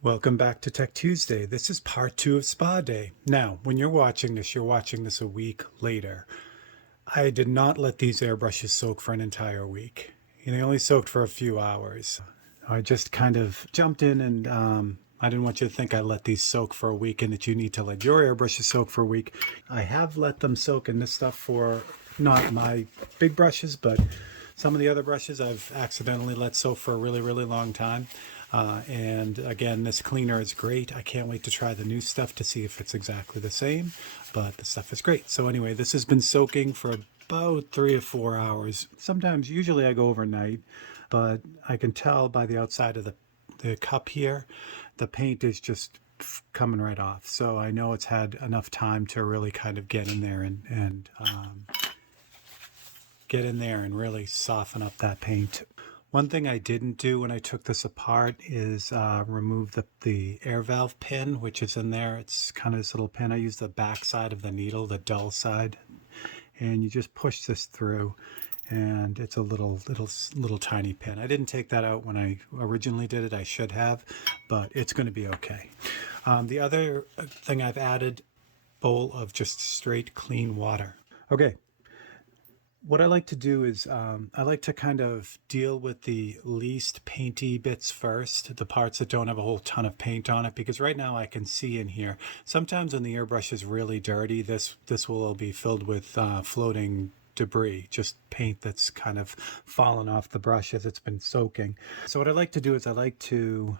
Welcome back to Tech Tuesday. This is part two of Spa Day. Now, when you're watching this a week later. I did not let these airbrushes soak for an entire week. They only soaked for a few hours. I just kind of jumped in and I didn't want you to think I let these soak for a week and that you need to let your airbrushes soak for a week. I have let them soak in this stuff for not my big brushes, but some of the other brushes I've accidentally let soak for a really, really long time. And again, this cleaner is great. I can't wait to try the new stuff to see if it's exactly the same, but the stuff is great. So anyway, this has been soaking for about 3 or 4 hours. Sometimes, usually I go overnight, but I can tell by the outside of the cup here, the paint is just coming right off. So I know it's had enough time to really kind of get in there and really soften up that paint. One thing I didn't do when I took this apart is remove the air valve pin, which is in there. It's kind of this little pin. I use the back side of the needle, the dull side, and you just push this through, and it's a little tiny pin. I didn't take that out when I originally did it. I should have, but it's going to be okay. The other thing I've added, bowl of just straight clean water. Okay, what I like to do is I like to kind of deal with the least painty bits first, the parts that don't have a whole ton of paint on it, because right now I can see in here. Sometimes when the airbrush is really dirty, this will be filled with floating debris, just paint that's kind of fallen off the brush as it's been soaking. So what I like to do is I like to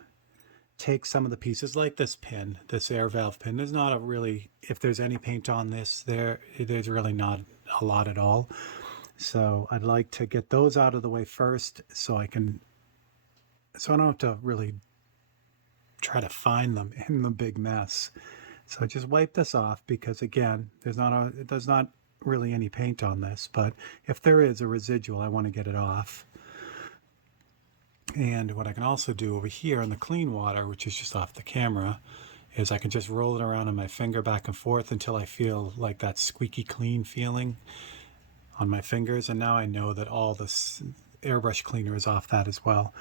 take some of the pieces like this pin, this air valve pin. There's not a really, if there's any paint on this, there's really not a lot at all. So I'd like to get those out of the way first so I don't have to really try to find them in the big mess. So I just wipe this off because again, there's not really any paint on this, but if there is a residual, I want to get it off. And what I can also do over here in the clean water, which is just off the camera, is I can just roll it around on my finger back and forth until I feel like that squeaky clean feeling on my fingers, and now I know that all this airbrush cleaner is off that as well.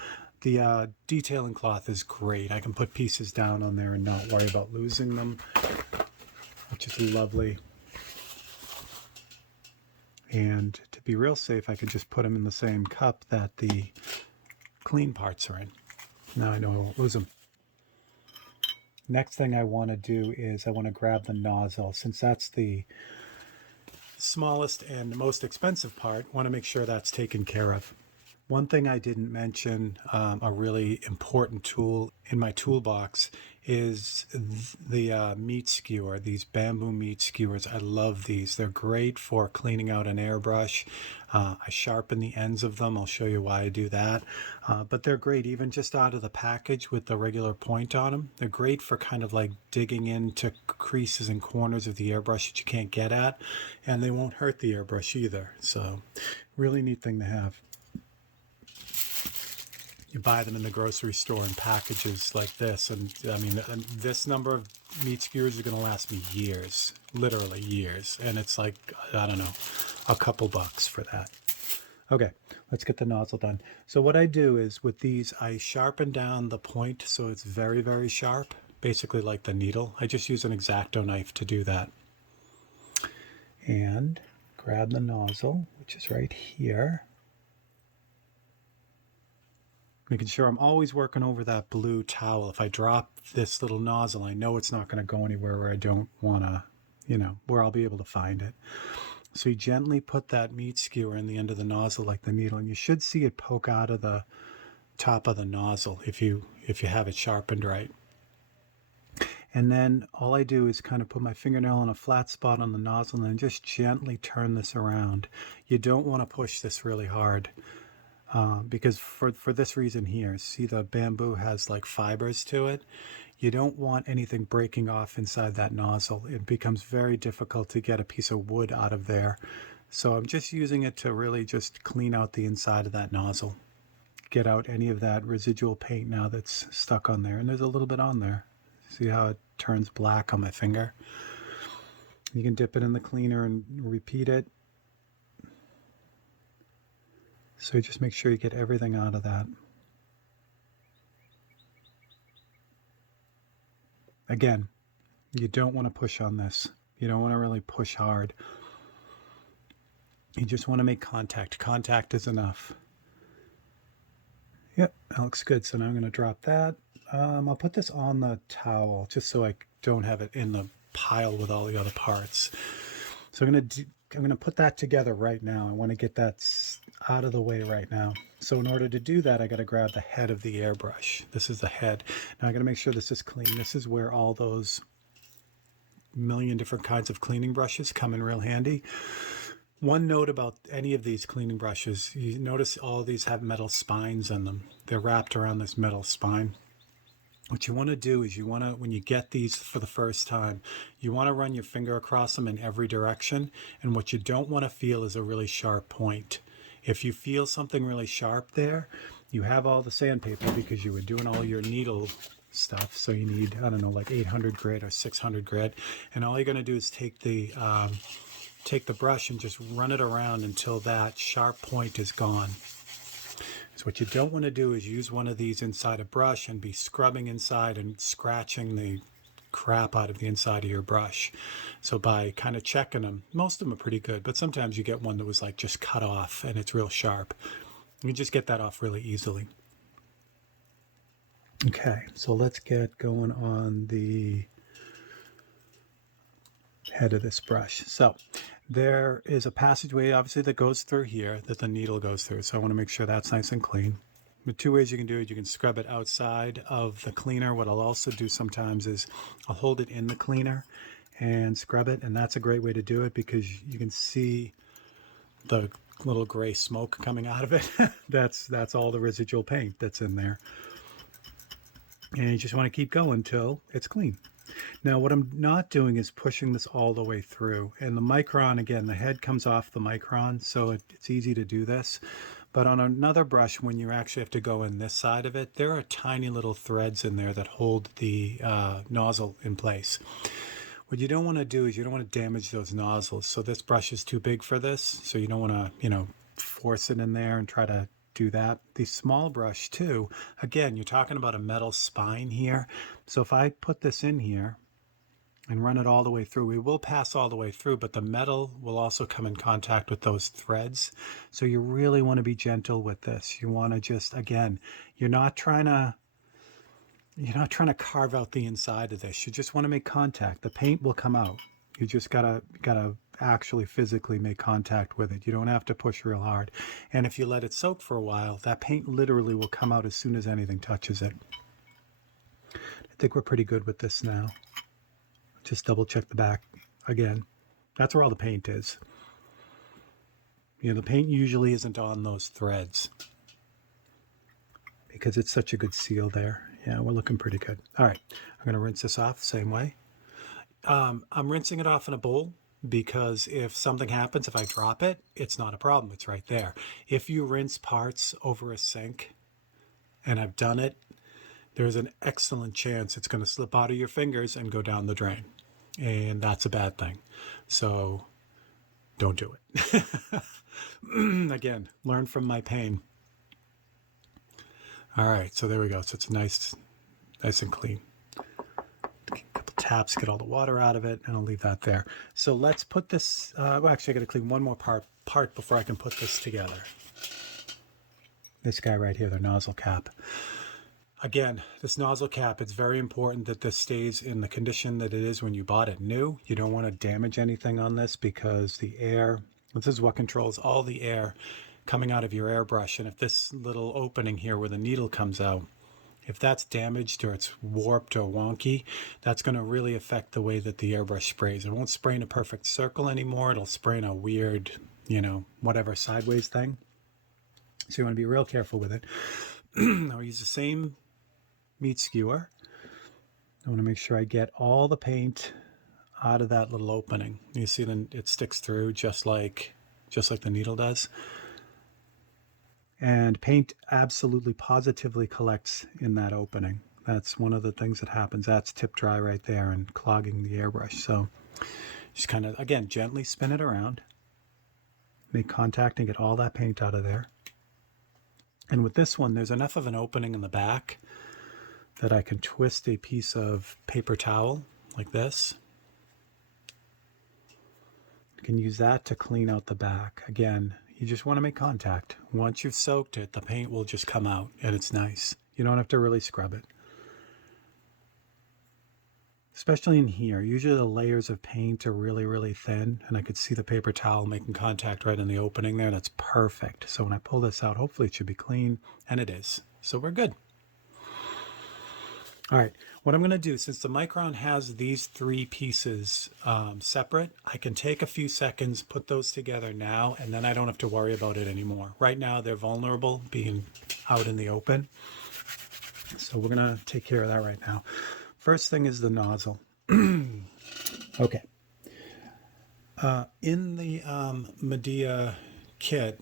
The detailing cloth is great. I can put pieces down on there and not worry about losing them, which is lovely. And to be real safe, I can just put them in the same cup that the clean parts are in. Now I know I won't lose them. Next thing I want to do is I want to grab the nozzle. Since that's the smallest and most expensive part, want to make sure that's taken care of. One thing I didn't mention, a really important tool in my toolbox, is the meat skewer, these bamboo meat skewers. I love these. They're great for cleaning out an airbrush. I sharpen the ends of them. I'll show you why I do that. But they're great even just out of the package with the regular point on them. They're great for kind of like digging into creases and corners of the airbrush that you can't get at, and they won't hurt the airbrush either. So really neat thing to have. You buy them in the grocery store in packages like this, and I mean, this number of meat skewers are going to last me years, literally years, and it's like, I don't know, a couple bucks for that. Okay, let's get the nozzle done. So what I do is with these, I sharpen down the point so it's very, very sharp, basically like the needle. I just use an X-Acto knife to do that. And grab the nozzle, which is right here. Making sure I'm always working over that blue towel. If I drop this little nozzle, I know it's not going to go anywhere where I don't want to, where I'll be able to find it. So you gently put that meat skewer in the end of the nozzle like the needle, and you should see it poke out of the top of the nozzle if you have it sharpened right. And then all I do is kind of put my fingernail on a flat spot on the nozzle and then just gently turn this around. You don't want to push this really hard. Because for this reason here, see the bamboo has like fibers to it. You don't want anything breaking off inside that nozzle. It becomes very difficult to get a piece of wood out of there. So I'm just using it to really just clean out the inside of that nozzle. Get out any of that residual paint now that's stuck on there. And there's a little bit on there. See how it turns black on my finger? You can dip it in the cleaner and repeat it. So just make sure you get everything out of that. Again, you don't want to push on this. You don't want to really push hard. You just want to make contact. Contact is enough. Yep, that looks good. So now I'm going to drop that. I'll put this on the towel just so I don't have it in the pile with all the other parts. So I'm going to put that together right now. I want to get that out of the way right now. So in order to do that, I got to grab the head of the airbrush. This is the head. Now I got to make sure this is clean. This is where all those million different kinds of cleaning brushes come in real handy. One note about any of these cleaning brushes, you notice all of these have metal spines in them. They're wrapped around this metal spine. What you want to do is when you get these for the first time, you want to run your finger across them in every direction. And what you don't want to feel is a really sharp point. If you feel something really sharp there, you have all the sandpaper because you were doing all your needle stuff. So you need, I don't know, like 800 grit or 600 grit. And all you're going to do is take the brush and just run it around until that sharp point is gone. So what you don't want to do is use one of these inside a brush and be scrubbing inside and scratching the crap out of the inside of your brush. So by kind of checking them, most of them are pretty good, but sometimes you get one that was like just cut off and it's real sharp. You can just get that off really easily. Okay, so let's get going on the head of this brush. So there is a passageway obviously that goes through here that the needle goes through. So I want to make sure that's nice and clean. The two ways you can do it, you can scrub it outside of the cleaner. What I'll also do sometimes is I'll hold it in the cleaner and scrub it. And that's a great way to do it because you can see the little gray smoke coming out of it. That's all the residual paint that's in there. And you just want to keep going till it's clean. Now what I'm not doing is pushing this all the way through. And the micron, again, the head comes off the micron, so it's easy to do this. But on another brush, when you actually have to go in this side of it, there are tiny little threads in there that hold the nozzle in place. What you don't want to do is you don't want to damage those nozzles. So this brush is too big for this, so you don't want to, force it in there and try to do that. The small brush too, again, you're talking about a metal spine here. So if I put this in here and run it all the way through, we will pass all the way through, but the metal will also come in contact with those threads. So you really want to be gentle with this. You want to just, again, you're not trying to carve out the inside of this. You just want to make contact. The paint will come out. You just gotta actually physically make contact with it. You don't have to push real hard. And if you let it soak for a while, that paint literally will come out as soon as anything touches it. I think we're pretty good with this now. Just double check the back again. That's where all the paint is. The paint usually isn't on those threads because it's such a good seal there. Yeah, we're looking pretty good. All right, I'm going to rinse this off the same way. I'm rinsing it off in a bowl because if something happens, if I drop it, it's not a problem. It's right there. If you rinse parts over a sink, and I've done it, there's an excellent chance it's going to slip out of your fingers and go down the drain. And that's a bad thing. So don't do it. Again, learn from my pain. All right, so there we go. So it's nice and clean. A couple taps, get all the water out of it, and I'll leave that there. So let's put this, well, actually I got to clean one more part before I can put this together. This guy right here, the nozzle cap. Again, this nozzle cap, it's very important that this stays in the condition that it is when you bought it new. You don't want to damage anything on this because the air, this is what controls all the air coming out of your airbrush. And if this little opening here where the needle comes out, if that's damaged or it's warped or wonky, that's going to really affect the way that the airbrush sprays. It won't spray in a perfect circle anymore. It'll spray in a weird, whatever sideways thing. So you want to be real careful with it. I'll use the same meat skewer. I want to make sure I get all the paint out of that little opening. You see then it sticks through just like the needle does. And paint absolutely positively collects in that opening. That's one of the things that happens. That's tip dry right there and clogging the airbrush. So just kind of, again, gently spin it around, make contact and get all that paint out of there. And with this one, there's enough of an opening in the back that I can twist a piece of paper towel like this. You can use that to clean out the back. Again, you just want to make contact. Once you've soaked it, the paint will just come out and it's nice. You don't have to really scrub it. Especially in here, usually the layers of paint are really, really thin, and I could see the paper towel making contact right in the opening there. That's perfect. So when I pull this out, hopefully it should be clean, and it is. So we're good. All right, what I'm going to do, since the Micron has these three pieces separate, I can take a few seconds, put those together now, and then I don't have to worry about it anymore. Right now, they're vulnerable being out in the open. So we're going to take care of that right now. First thing is the nozzle. Okay. In the Medea kit,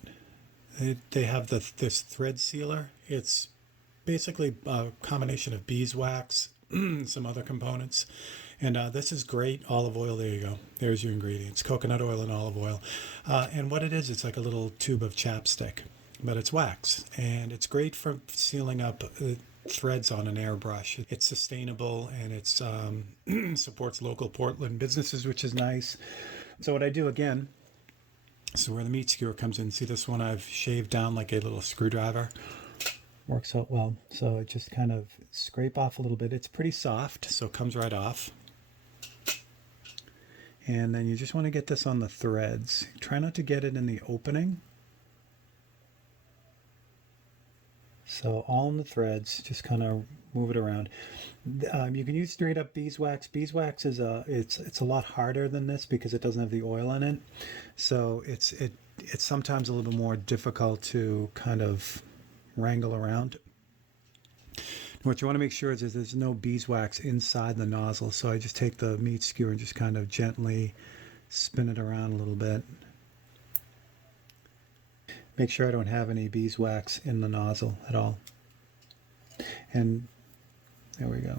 they have this thread sealer. It's basically a combination of beeswax, some other components. And this is great olive oil. There you go. There's your ingredients. Coconut oil and olive oil. And what it is, it's like a little tube of chapstick, but it's wax. And it's great for sealing up threads on an airbrush. It's sustainable and it's supports local Portland businesses, which is nice. So what I do again, so where the meat skewer comes in, see this one I've shaved down like a little screwdriver. Works out well. So I just kind of scrape off a little bit. It's pretty soft, so it comes right off. And then you just want to get this on the threads. Try not to get it in the opening. So all in the threads, just kind of move it around. You can use straight up beeswax. Beeswax is it's a lot harder than this because it doesn't have the oil in it. So it's sometimes a little bit more difficult to kind of wrangle around. What you want to make sure is that there's no beeswax inside the nozzle. So I just take the meat skewer and just kind of gently spin it around a little bit. Make sure I don't have any beeswax in the nozzle at all. And there we go.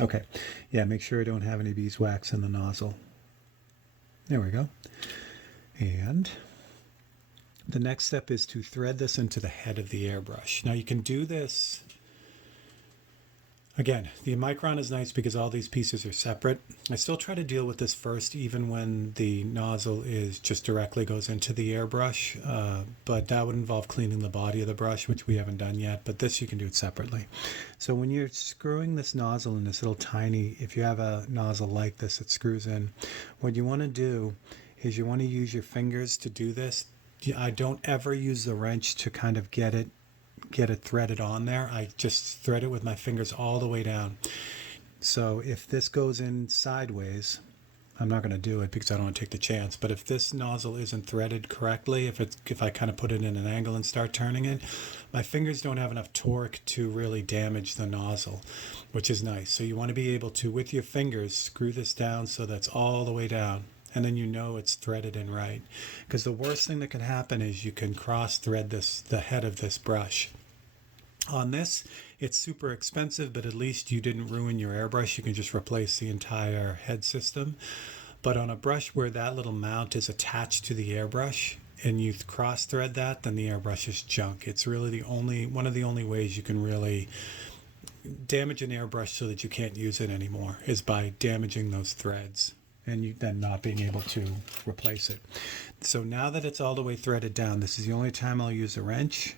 Okay, yeah, make sure I don't have any beeswax in the nozzle. There we go. And the next step is to thread this into the head of the airbrush. Now you can do this. Again, the Micron is nice because all these pieces are separate. I still try to deal with this first, even when the nozzle is just directly goes into the airbrush. But that would involve cleaning the body of the brush, which we haven't done yet. But this, you can do it separately. So when you're screwing this nozzle in this little tiny, if you have a nozzle like this that screws in, what you want to do is you want to use your fingers to do this. I don't ever use the wrench to kind of get it threaded on there. I just thread it with my fingers all the way down. So if this goes in sideways, I'm not going to do it because I don't want to take the chance, but if this nozzle isn't threaded correctly, if I kind of put it in an angle and start turning it, my fingers don't have enough torque to really damage the nozzle, which is nice. So you want to be able to, with your fingers, screw this down so that's all the way down. And then you know it's threaded in right. Because the worst thing that can happen is you can cross thread the head of this brush. On this, it's super expensive, but at least you didn't ruin your airbrush. You can just replace the entire head system. But on a brush where that little mount is attached to the airbrush and you cross thread that, then the airbrush is junk. It's really one of the only ways you can really damage an airbrush so that you can't use it anymore is by damaging those threads and you then not being able to replace it. So now that it's all the way threaded down, this is the only time I'll use a wrench.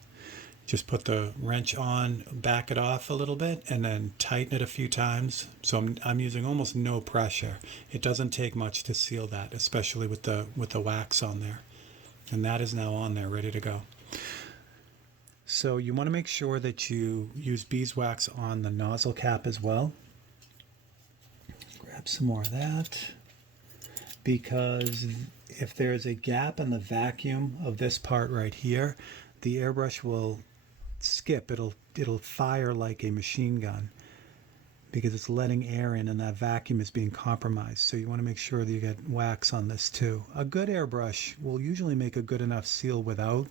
Just put the wrench on, back it off a little bit, and then tighten it a few times. So I'm using almost no pressure. It doesn't take much to seal that, especially with the wax on there. And that is now on there, ready to go. So you want to make sure that you use beeswax on the nozzle cap as well. Grab some more of that. Because if there's a gap in the vacuum of this part right here, the airbrush will skip. It'll fire like a machine gun because it's letting air in and that vacuum is being compromised. So you want to make sure that you get wax on this too. A good airbrush will usually make a good enough seal without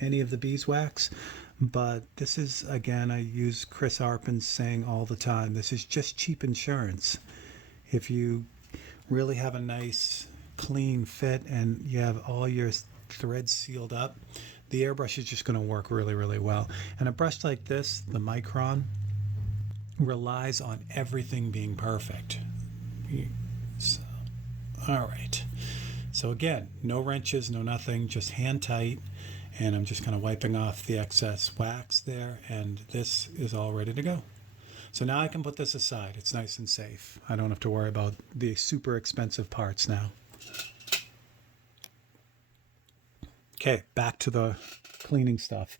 any of the beeswax, but this is, again, I use Chris Arpin's saying all the time, this is just cheap insurance. If you really have a nice clean fit and you have all your threads sealed up, the airbrush is just going to work really, really well. And a brush like this, the Micron, relies on everything being perfect. So, all right. So again, no wrenches, no nothing, just hand tight. And I'm just kind of wiping off the excess wax there, and this is all ready to go. So now I can put this aside. It's nice and safe. I don't have to worry about the super expensive parts now. Okay, back to the cleaning stuff.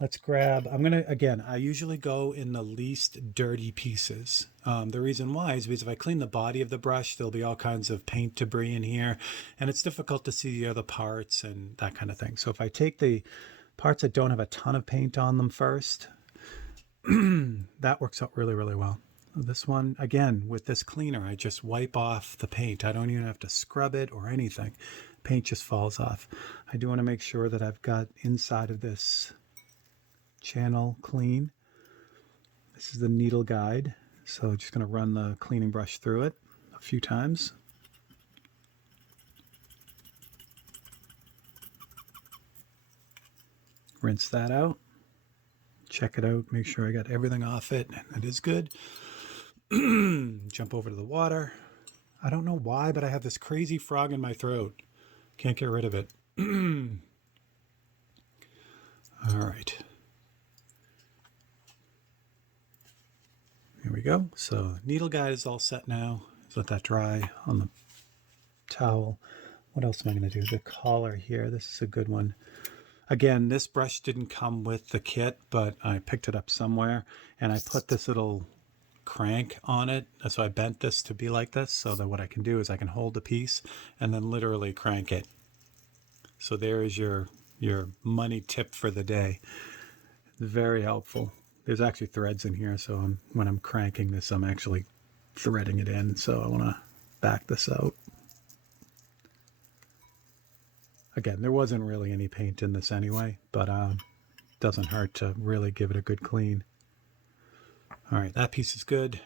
Let's grab, again, I usually go in the least dirty pieces. The reason why is because if I clean the body of the brush, there'll be all kinds of paint debris in here, and it's difficult to see the other parts and that kind of thing. So if I take the parts that don't have a ton of paint on them first, that works out really, really well. This one, again, with this cleaner, I just wipe off the paint. I don't even have to scrub it or anything. Paint just falls off. I do want to make sure that I've got inside of this channel clean. This is the needle guide, so just going to run the cleaning brush through it a few times. Rinse that out, check it out, make sure I got everything off it, and it is good. Jump over to the water. I don't know why, but I have this crazy frog in my throat. Can't get rid of it. All right. Here we go. So needle guide is all set now. Just let that dry on the towel. What else am I going to do? The collar here. This is a good one. Again, this brush didn't come with the kit, but I picked it up somewhere, and I put this little crank on it. So I bent this to be like this, so that what I can do is I can hold the piece and then literally crank it. So there is your money tip for the day. Very helpful. There's actually threads in here, so when I'm cranking this, I'm actually threading it in. So I want to back this out. Again, there wasn't really any paint in this anyway, but doesn't hurt to really give it a good clean. All right, that piece is good.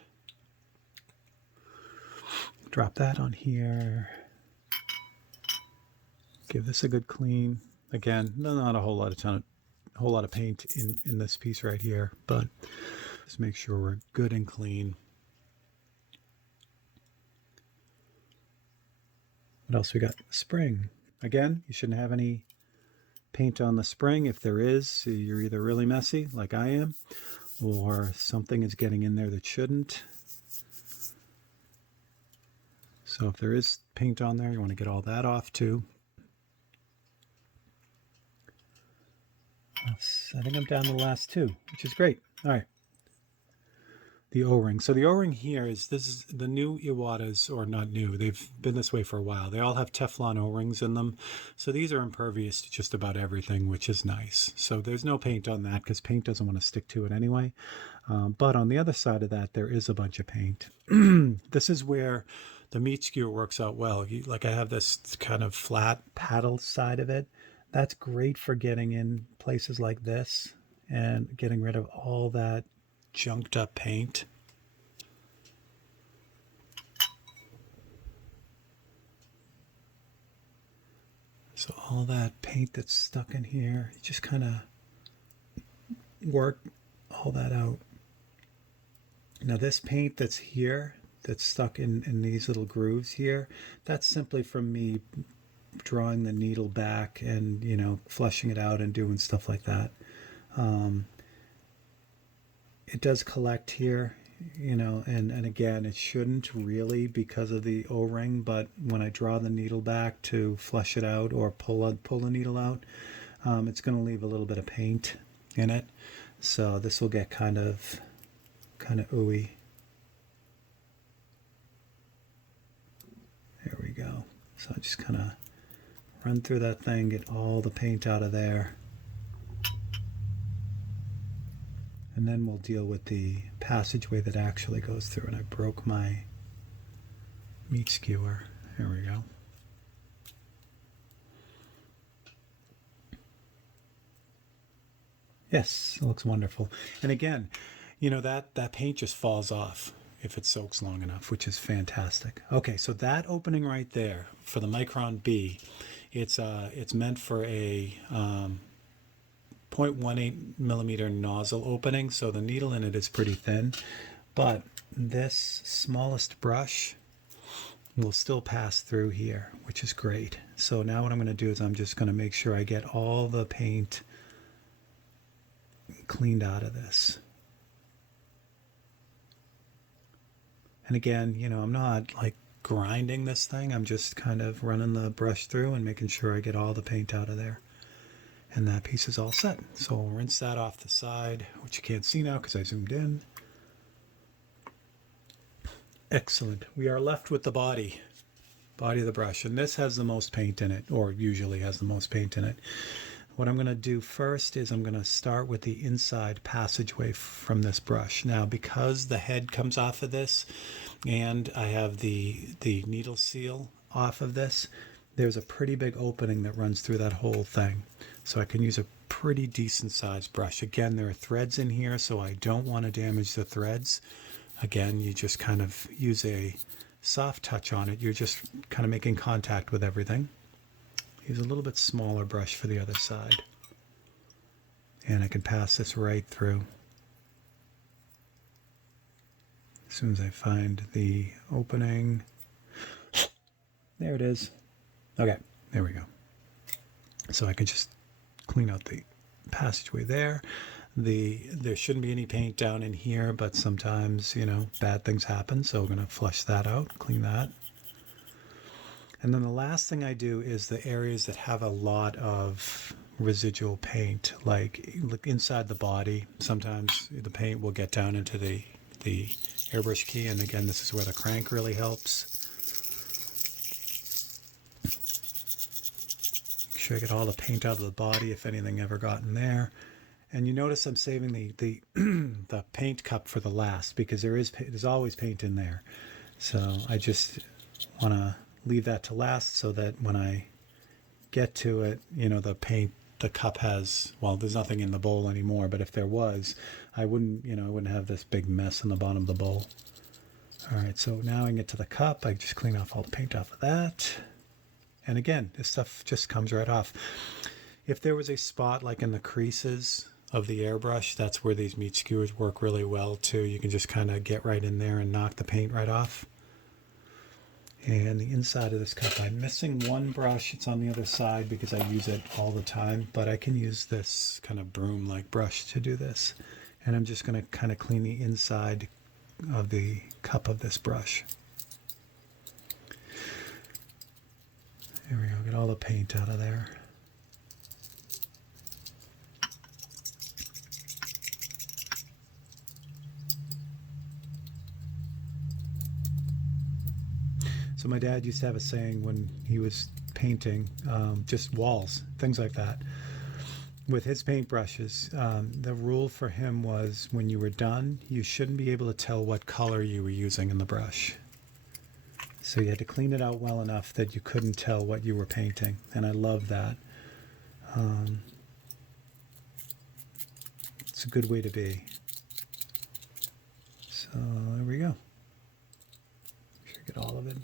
Drop that on here. Give this a good clean. Again, not a whole lot of paint in this piece right here, but just make sure we're good and clean. What else we got? Spring. Again, you shouldn't have any paint on the spring. If there is, you're either really messy, like I am, or something is getting in there that shouldn't. So if there is paint on there, you want to get all that off too. I think I'm down to the last two, which is great. All right. The O-ring. So the O-ring here this is the new Iwatas, or not new, they've been this way for a while. They all have Teflon O-rings in them. So these are impervious to just about everything, which is nice. So there's no paint on that because paint doesn't want to stick to it anyway. But on the other side of that, there is a bunch of paint. This is where the meat skewer works out well. Like I have this kind of flat paddle side of it. That's great for getting in places like this and getting rid of all that junked up paint. So all that paint that's stuck in here, you just kind of work all that out. Now this paint that's here, that's stuck in these little grooves here, that's simply from me drawing the needle back and, flushing it out and doing stuff like that. It does collect here, and again, it shouldn't really because of the O-ring, but when I draw the needle back to flush it out or pull the needle out, it's going to leave a little bit of paint in it. So this will get kind of ooey. There we go. So I just kind of run through that thing, get all the paint out of there. And then we'll deal with the passageway that actually goes through. And I broke my meat skewer. There we go. Yes, it looks wonderful. And again, that paint just falls off. if it soaks long enough, which is fantastic. Okay, so that opening right there for the Micron B, it's meant for a 0.18 millimeter nozzle opening, so the needle in it is pretty thin, but this smallest brush will still pass through here, which is great. So now what I'm going to do is I'm just going to make sure I get all the paint cleaned out of this. And again, you know, I'm not like grinding this thing. I'm just kind of running the brush through and making sure I get all the paint out of there. And that piece is all set. So we'll rinse that off the side, which you can't see now because I zoomed in. Excellent. We are left with the body of the brush, and this has the most paint in it, or usually has the most paint in it. What I'm going to do first is I'm going to start with the inside passageway from this brush. Now, because the head comes off of this and I have the needle seal off of this, there's a pretty big opening that runs through that whole thing. So I can use a pretty decent sized brush. Again, there are threads in here, so I don't want to damage the threads. Again, you just kind of use a soft touch on it. You're just kind of making contact with everything. Use a little bit smaller brush for the other side. And I can pass this right through. As soon as I find the opening. There it is. Okay, there we go. So I can just clean out the passageway there. There shouldn't be any paint down in here, but sometimes, you know, bad things happen. So we're going to flush that out, clean that. And then the last thing I do is the areas that have a lot of residual paint, like inside the body. Sometimes the paint will get down into the airbrush key. And again, this is where the crank really helps. Make sure I get all the paint out of the body if anything ever got in there. And you notice I'm saving the the paint cup for the last, because there's always paint in there. So I just want to leave that to last so that when I get to it, you know, the cup has, well, there's nothing in the bowl anymore, but if there was, I wouldn't have this big mess in the bottom of the bowl. All right, so now I can get to the cup. I just clean off all the paint off of that. And again, this stuff just comes right off. If there was a spot like in the creases of the airbrush, that's where these meat skewers work really well too. You can just kind of get right in there and knock the paint right off. And the inside of this cup, I'm missing one brush. It's on the other side because I use it all the time, but I can use this kind of broom-like brush to do this. And I'm just going to kind of clean the inside of the cup of this brush. There we go, get all the paint out of there. So my dad used to have a saying when he was painting, just walls, things like that. With his paintbrushes, the rule for him was when you were done, you shouldn't be able to tell what color you were using in the brush. So you had to clean it out well enough that you couldn't tell what you were painting. And I love that. It's a good way to be. So there we go. Get all of it.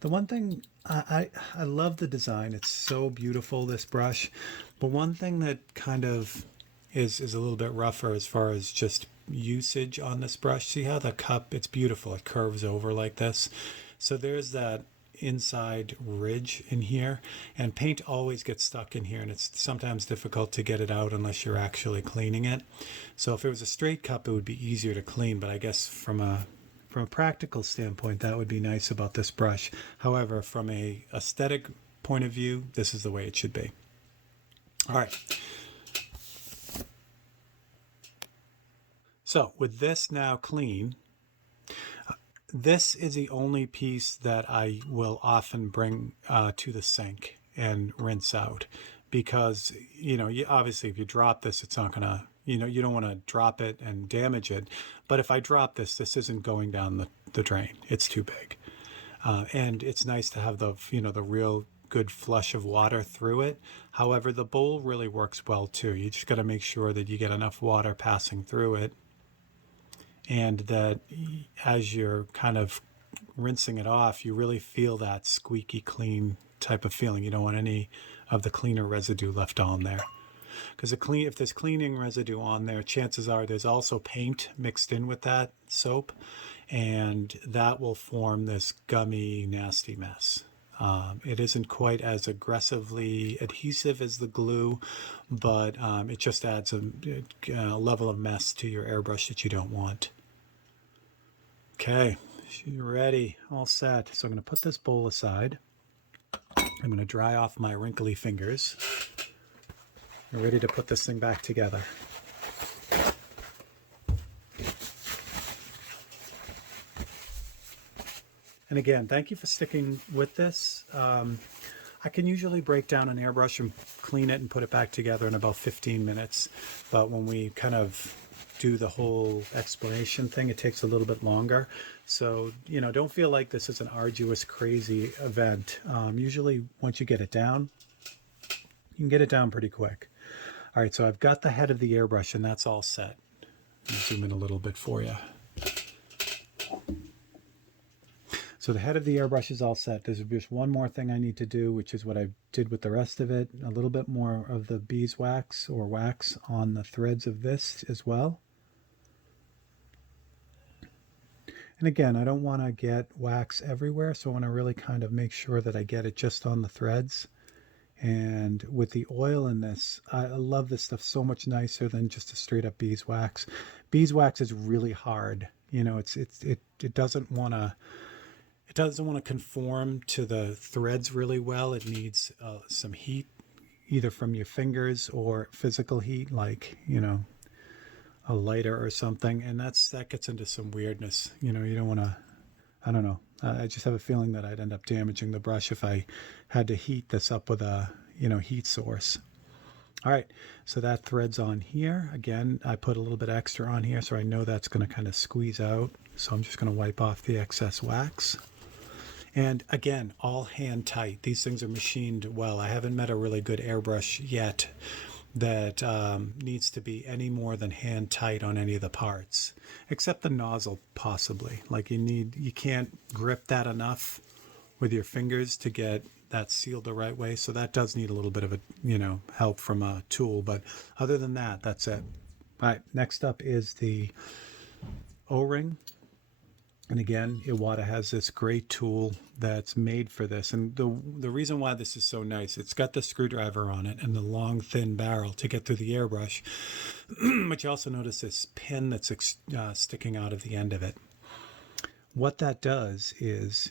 The one thing, I love the design. It's so beautiful, this brush. But one thing that kind of is a little bit rougher as far as just usage on this brush. See how the cup, it's beautiful. It curves over like this. So there's that inside ridge in here, and paint always gets stuck in here, and it's sometimes difficult to get it out unless you're actually cleaning it. So if it was a straight cup, it would be easier to clean, but I guess from a practical standpoint, that would be nice about this brush. However, from a aesthetic point of view, this is the way it should be. All right. So with this now clean, this is the only piece that I will often bring to the sink and rinse out, because, you know, obviously if you drop this, it's not gonna, you know, you don't want to drop it and damage it. But if I drop this isn't going down the drain. It's too big. And it's nice to have the, you know, the real good flush of water through it. However, the bowl really works well too. You just got to make sure that you get enough water passing through it. and that as you're kind of rinsing it off, you really feel that squeaky clean type of feeling. You don't want any of the cleaner residue left on there. Because if there's cleaning residue on there, chances are there's also paint mixed in with that soap, and that will form this gummy, nasty mess. It isn't quite as aggressively adhesive as the glue, but it just adds a level of mess to your airbrush that you don't want. Okay, you're ready, all set. So I'm going to put this bowl aside. I'm going to dry off my wrinkly fingers. I'm ready to put this thing back together. And again, thank you for sticking with this. I can usually break down an airbrush and clean it and put it back together in about 15 minutes. But when we kind of do the whole explanation thing, it takes a little bit longer. So, don't feel like this is an arduous, crazy event. Usually once you get it down, you can get it down pretty quick. All right, so I've got the head of the airbrush and that's all set. Let me zoom in a little bit for you. So the head of the airbrush is all set. There's just one more thing I need to do, which is what I did with the rest of it. A little bit more of the beeswax or wax on the threads of this as well. And again, I don't want to get wax everywhere, so I want to really kind of make sure that I get it just on the threads. And with the oil in this, I love this stuff so much nicer than just a straight up beeswax. Beeswax is really hard. It doesn't want to conform to the threads really well. It needs some heat, either from your fingers or physical heat, like a lighter or something. And that gets into some weirdness. You don't want to. I don't know. I just have a feeling that I'd end up damaging the brush if I had to heat this up with a, heat source. All right, so that thread's on here. Again, I put a little bit extra on here, so I know that's going to kind of squeeze out. So I'm just going to wipe off the excess wax. And again, all hand tight. These things are machined well. I haven't met a really good airbrush yet that needs to be any more than hand tight on any of the parts, except the nozzle possibly. Like you can't grip that enough with your fingers to get that sealed the right way. So that does need a little bit of help from a tool. But other than that, that's it. All right, next up is the O-ring. And again, Iwata has this great tool that's made for this. And the reason why this is so nice, it's got the screwdriver on it and the long, thin barrel to get through the airbrush. But you also notice this pin that's sticking out of the end of it. What that does is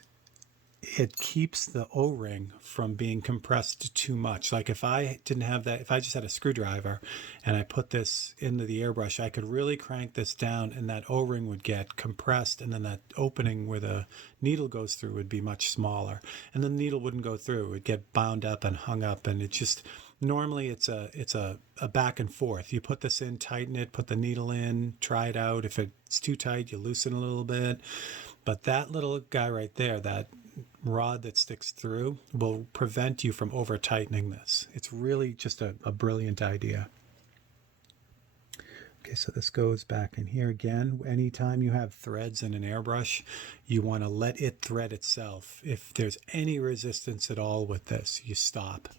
it keeps the O-ring from being compressed too much. Like if I didn't have that, if I just had a screwdriver and I put this into the airbrush, I could really crank this down and that O-ring would get compressed, and then that opening where the needle goes through would be much smaller, and the needle wouldn't go through. It would get bound up and hung up, and it just, normally it's a back and forth. You put this in, tighten it, put the needle in, try it out. If it's too tight, you loosen a little bit. But that little guy right there, that rod that sticks through, will prevent you from over tightening this. It's really just a brilliant idea. Okay, so this goes back in here again. Anytime you have threads in an airbrush, you want to let it thread itself. If there's any resistance at all with this, you stop.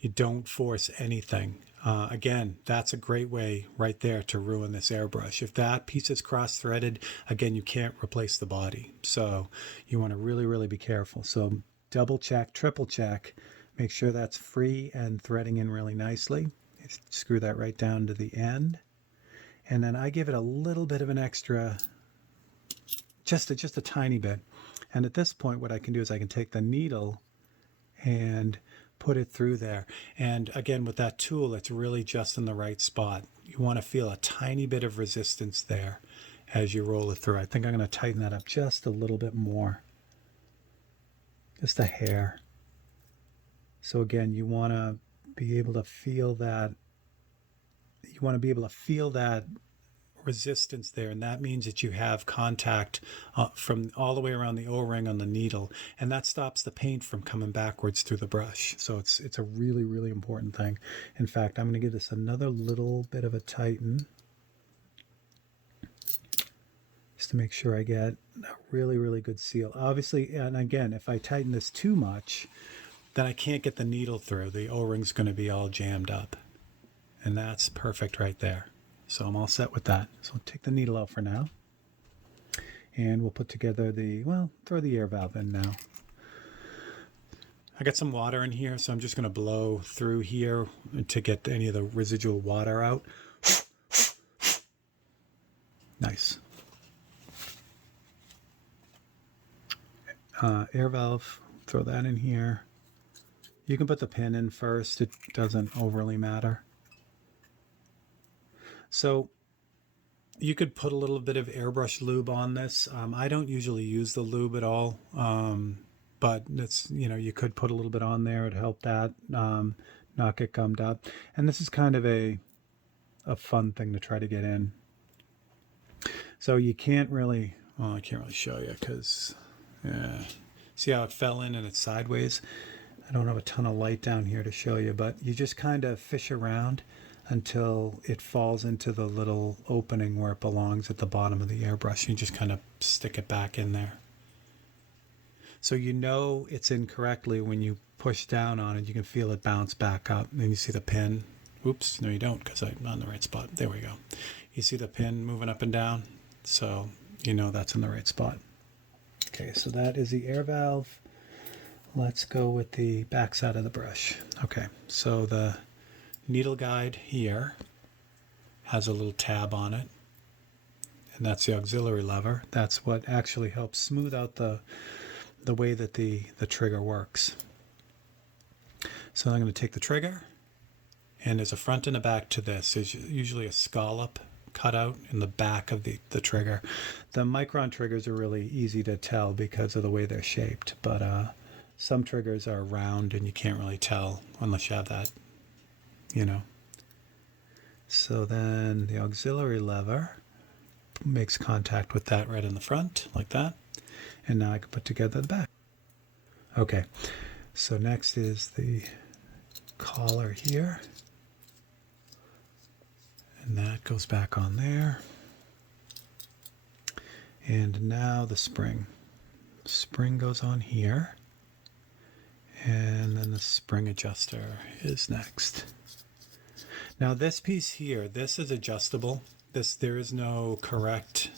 You don't force anything. Again, that's a great way right there to ruin this airbrush. If that piece is cross-threaded, again, you can't replace the body. So you want to really, really be careful. So double check, triple check, make sure that's free and threading in really nicely. Screw that right down to the end. And then I give it a little bit of an extra, just a tiny bit. And at this point, what I can do is I can take the needle and put it through there. And again, with that tool, it's really just in the right spot. You want to feel a tiny bit of resistance there as you roll it through. I think I'm going to tighten that up just a little bit more. Just a hair. So again, you want to be able to feel that. You want to be able to feel that resistance there, and that means that you have contact from all the way around the O-ring on the needle, and that stops the paint from coming backwards through the brush. So it's a really, really important thing. In fact, I'm going to give this another little bit of a tighten. just to make sure I get a really, really good seal. Obviously, and again, if I tighten this too much, then I can't get the needle through. The O-ring's going to be all jammed up. And that's perfect right there. So I'm all set with that. So I'll take the needle out for now. And we'll put together throw the air valve in now. I got some water in here, so I'm just going to blow through here to get any of the residual water out. Nice. Air valve, throw that in here. You can put the pin in first. It doesn't overly matter. So you could put a little bit of airbrush lube on this. I don't usually use the lube at all, but it's, you could put a little bit on there. It'd help that not get gummed up. And this is kind of a fun thing to try to get in. So you can't really, I can't really show you because, see how it fell in and it's sideways? I don't have a ton of light down here to show you, but you just kind of fish around until it falls into the little opening where it belongs at the bottom of the airbrush. You just kind of stick it back in there. So it's in correctly when you push down on it. You can feel it bounce back up. And then you see the pin. Oops, no you don't, because I'm on the right spot. There we go. You see the pin moving up and down. So that's in the right spot. Okay, so that is the air valve. Let's go with the back side of the brush. Okay, so the needle guide here has a little tab on it, and that's the auxiliary lever. That's what actually helps smooth out the way that the trigger works. So I'm going to take the trigger, and there's a front and a back to this. There's usually a scallop cut out in the back of the trigger. The Micron triggers are really easy to tell because of the way they're shaped, but some triggers are round and you can't really tell unless you have that, So then the auxiliary lever makes contact with that right in the front, like that. And now I can put together the back. Okay, so next is the collar here. And that goes back on there. And now the spring. Spring goes on here. And then the spring adjuster is next. Now this piece here, this is adjustable. There is no correct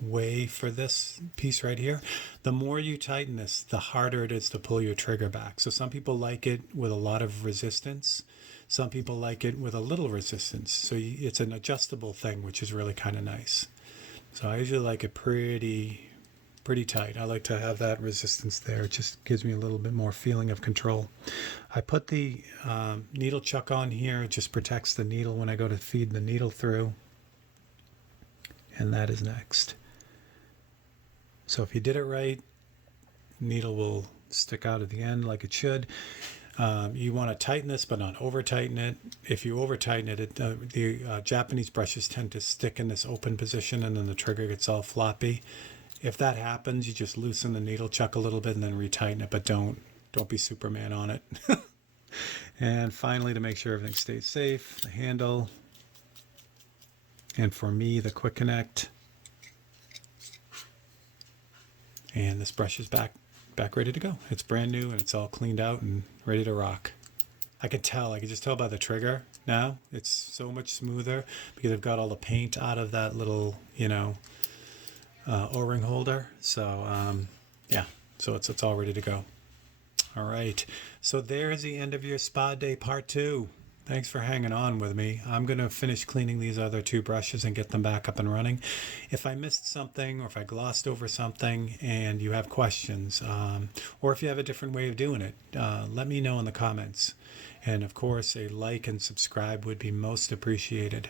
way for this piece right here. The more you tighten this, the harder it is to pull your trigger back. So some people like it with a lot of resistance. Some people like it with a little resistance. So it's an adjustable thing, which is really kind of nice. So I usually like it pretty tight. I like to have that resistance there. It just gives me a little bit more feeling of control. I put the needle chuck on here. It just protects the needle when I go to feed the needle through. And that is next. So if you did it right, needle will stick out at the end like it should. You want to tighten this, but not over tighten it. If you over tighten it, the Japanese brushes tend to stick in this open position and then the trigger gets all floppy. If that happens, you just loosen the needle chuck a little bit and then retighten it, but don't be Superman on it. And finally, to make sure everything stays safe, the handle. And for me, the quick connect. And this brush is back ready to go. It's brand new and it's all cleaned out and ready to rock. I can just tell by the trigger now. It's so much smoother because I've got all the paint out of that little, O-ring holder. So, so it's all ready to go. All right. So there's the end of your spa day part 2. Thanks for hanging on with me. I'm going to finish cleaning these other 2 brushes and get them back up and running. If I missed something or if I glossed over something and you have questions, or if you have a different way of doing it, let me know in the comments. And of course, a like and subscribe would be most appreciated.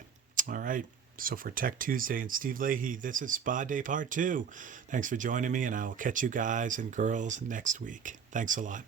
All right. So for Tech Tuesday and Steve Leahy, this is Spa Day Part 2. Thanks for joining me, and I will catch you guys and girls next week. Thanks a lot.